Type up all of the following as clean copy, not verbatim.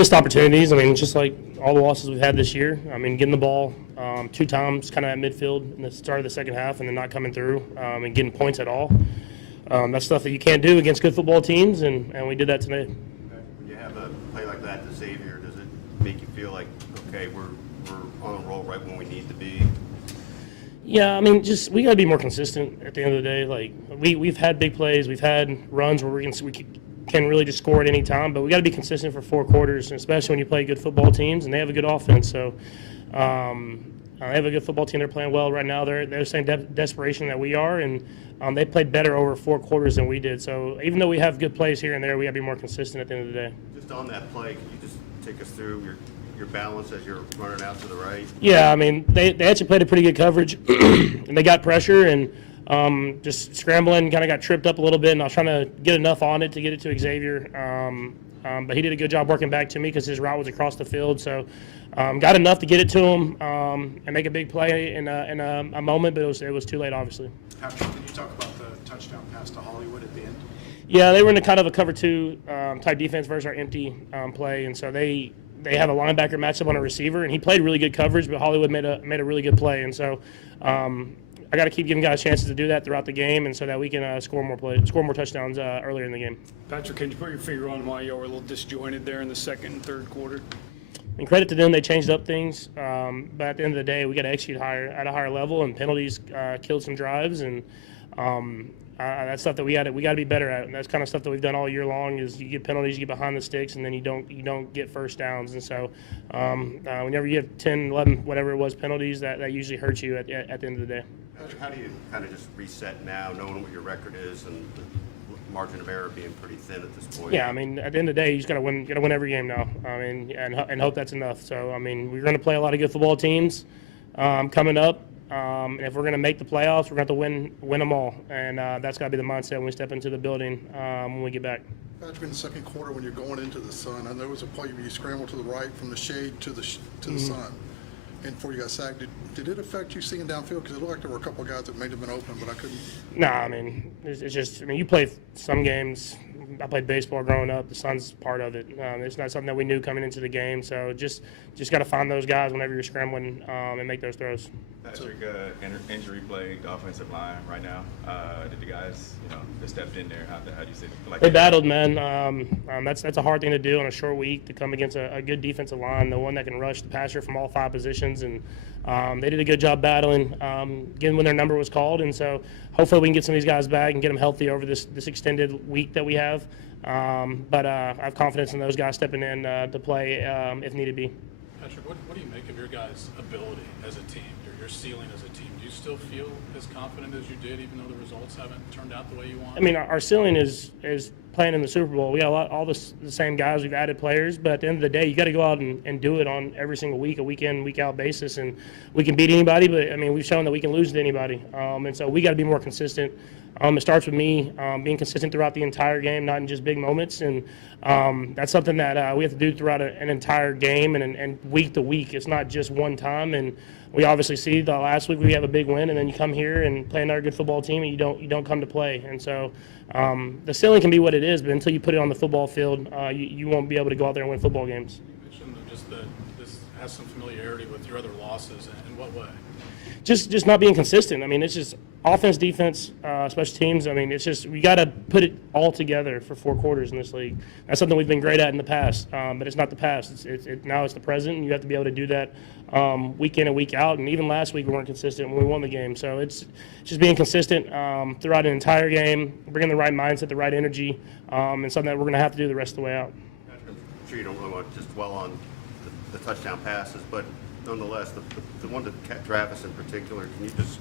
Missed opportunities. I mean, just like all the losses we've had this year. I mean, getting the ball 2 times kind of at midfield in the start of the second half and then not coming through and getting points at all. That's stuff that you can't do against good football teams, and we did that today. When you have a play like that to Xavier, does it make you feel like, okay, we're on a roll right when we need to be? Yeah, I mean, just we got to be more consistent at the end of the day. Like we've had big plays, we've had runs where we can really just score at any time, but we got to be consistent for 4 quarters, especially when you play good football teams and they have a good offense. So they have a good football team. They're playing well right now. They're the same desperation that we are, and they played better over 4 quarters than we did. So even though we have good plays here and there, we got to be more consistent at the end of the day. Just on that play, can you just take us through your balance as you're running out to the right? Yeah, I mean, they actually played a pretty good coverage, and they got pressure and just scrambling, kind of got tripped up a little bit, and I was trying to get enough on it to get it to Xavier. But he did a good job working back to me because his route was across the field. So got enough to get it to him and make a big play in a moment, but it was too late, obviously. Can you talk about the touchdown pass to Hollywood at the end? Yeah, they were in a kind of a cover 2 type defense versus our empty play, and so they have a linebacker matched up on a receiver, and he played really good coverage, but Hollywood made a really good play, and so I got to keep giving guys chances to do that throughout the game, and so that we can score more touchdowns earlier in the game. Patrick, can you put your finger on why y'all were a little disjointed there in the second and third quarter? And credit to them, they changed up things, but at the end of the day, we got to execute at a higher level, and penalties killed some drives, and that's stuff that we got to be better at. And that's kind of stuff that we've done all year long. Is you get penalties, you get behind the sticks, and then you don't get first downs. And so whenever you have 10, 11, whatever it was, penalties, that usually hurts you at the end of the day. How do you kind of just reset now, knowing what your record is and the margin of error being pretty thin at this point? Yeah, I mean, at the end of the day, you just got to win every game now. I mean, and hope that's enough. So I mean, we're going to play a lot of good football teams coming up. And if we're going to make the playoffs, we're going to have to win them all. And that's got to be the mindset when we step into the building when we get back. Patrick, in the second quarter, when you're going into the sun, I know there was a play where you scrambled to the right from the shade to the sun, and before you got sacked. Did it affect you seeing downfield? Because it looked like there were a couple of guys that may have been open, but I couldn't. Nah, I mean, it's just, I mean, you play some games. I played baseball growing up. The sun's part of it. It's not something that we knew coming into the game. So just got to find those guys whenever you're scrambling and make those throws. Patrick, injury plagued offensive line right now. Did the guys, that stepped in there, how do you feel like they battled, man? That's a hard thing to do on a short week, to come against a good defensive line, the one that can rush the passer from all 5 positions, and they did a good job battling, getting when their number was called, and so hopefully we can get some of these guys back and get them healthy over this extended week that we have. But I have confidence in those guys stepping in to play if needed be. Patrick, what do you make of your guys' ability as a team, your ceiling as a team? Do you still feel as confident as you did, even though the results haven't turned out the way you want? I mean, our ceiling is playing in the Super Bowl. We got all the same guys. We've added players, but at the end of the day, you got to go out and do it on every single week, a week in, week out basis. And we can beat anybody, but I mean, we've shown that we can lose to anybody. And so we got to be more consistent. It starts with me being consistent throughout the entire game, not in just big moments. And that's something that we have to do throughout an entire game and week to week. It's not just one time. And we obviously see the last week we have a big win, and then you come here and play another good football team, and you don't come to play. And so the ceiling can be what it is, but until you put it on the football field, you won't be able to go out there and win football games. You mentioned just that this has some familiarity with your other losses. In what way? Just not being consistent. I mean, it's just offense, defense, special teams. I mean, it's just we got to put it all together for 4 quarters in this league. That's something we've been great at in the past, but it's not the past. Now it's the present, and you have to be able to do that week in and week out. And even last week we weren't consistent when we won the game. So it's just being consistent throughout an entire game, bringing the right mindset, the right energy, and something that we're going to have to do the rest of the way out. I'm sure you don't really want to just dwell on the touchdown passes, but nonetheless, the one to Travis in particular, can you just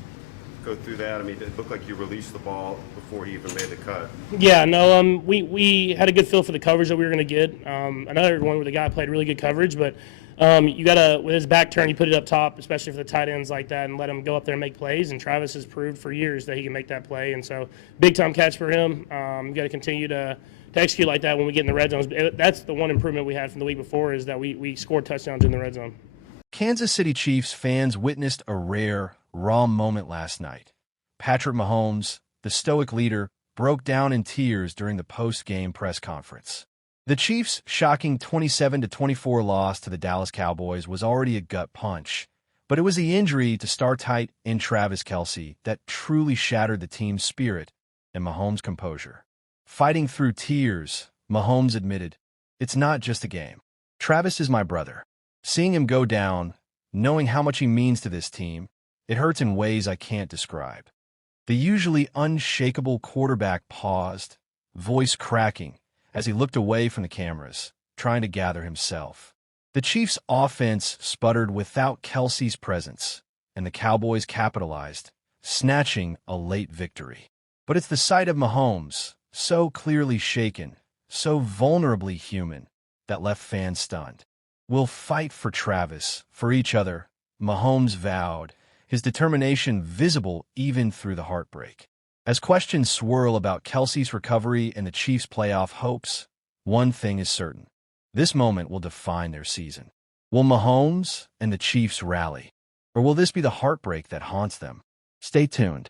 go through that? I mean, it looked like you released the ball before he even made the cut. Yeah, no, we had a good feel for the coverage that we were going to get. Another one where the guy played really good coverage, but you got to, with his back turn, you put it up top, especially for the tight ends like that, and let him go up there and make plays. And Travis has proved for years that he can make that play. And so, big-time catch for him. You got to continue to execute like that when we get in the red zones. That's the one improvement we had from the week before, is that we scored touchdowns in the red zone. Kansas City Chiefs fans witnessed a rare, raw moment last night. Patrick Mahomes, the stoic leader, broke down in tears during the post-game press conference. The Chiefs' shocking 27-24 loss to the Dallas Cowboys was already a gut punch, but it was the injury to star tight end Travis Kelce that truly shattered the team's spirit and Mahomes' composure. Fighting through tears, Mahomes admitted, "It's not just a game. Travis is my brother. Seeing him go down, knowing how much he means to this team, it hurts in ways I can't describe." The usually unshakable quarterback paused, voice cracking, as he looked away from the cameras, trying to gather himself. The Chiefs' offense sputtered without Kelce's presence, and the Cowboys capitalized, snatching a late victory. But it's the sight of Mahomes, so clearly shaken, so vulnerably human, that left fans stunned. "We'll fight for Travis, for each other," Mahomes vowed, his determination visible even through the heartbreak. As questions swirl about Kelce's recovery and the Chiefs' playoff hopes, one thing is certain. This moment will define their season. Will Mahomes and the Chiefs rally? Or will this be the heartbreak that haunts them? Stay tuned.